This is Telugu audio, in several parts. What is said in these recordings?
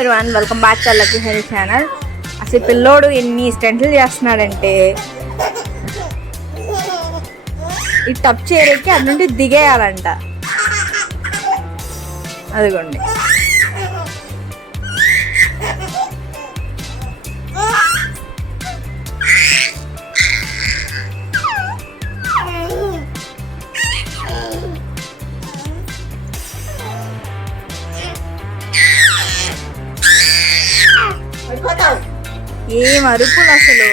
Everyone, welcome back to lucky health channel. అసలు పిల్లోడు ఎన్ని స్టంట్లు చేస్తున్నాడంటే ఈ టప్ చేయడానికి అది నుండి దిగేయాలంట. అదిగోండి, ఏం అరుపులు అసలు.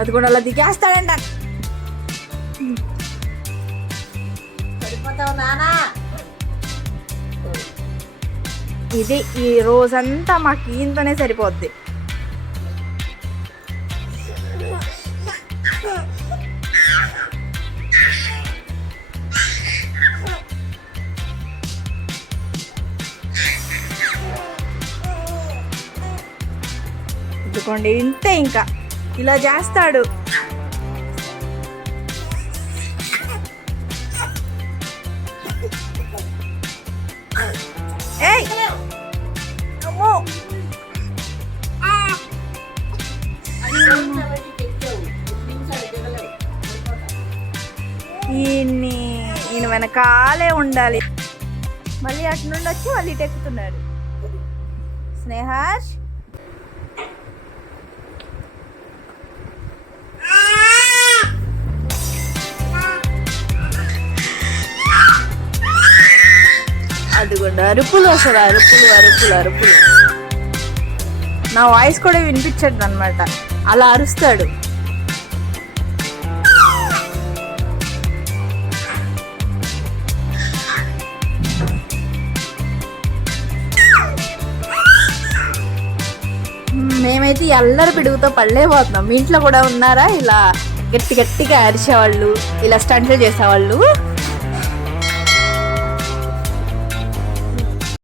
అది కూడా అలా దిగేస్తాడంట. ఇది ఈ రోజంతా మాకు ఈయంతోనే సరిపోద్ది. ఇదిగోండి, ఇంతే, ఇంకా ఇలా చేస్తాడు. ఏయ్ అమ్మో, ఈయన వెనకాలే ఉండాలి. మళ్ళీ అటు నుండి వచ్చి మళ్ళీ ఇటు ఎక్కుతున్నాడు. స్నేహాష్, అదిగోండి అరుపులు, అసలు అరుపులు అరుపులు అరుపులు. నా వాయిస్ కూడా వినిపించదు అనమాట, అలా అరుస్తాడు. మేమైతే ఎల్లరి పిడుగుతో పడలేకపోతున్నాం. మీ ఇంట్లో కూడా ఉన్నారా ఇలా గట్టి గట్టిగా అరిచేవాళ్ళు, ఇలా స్టంట్లు చేసేవాళ్ళు?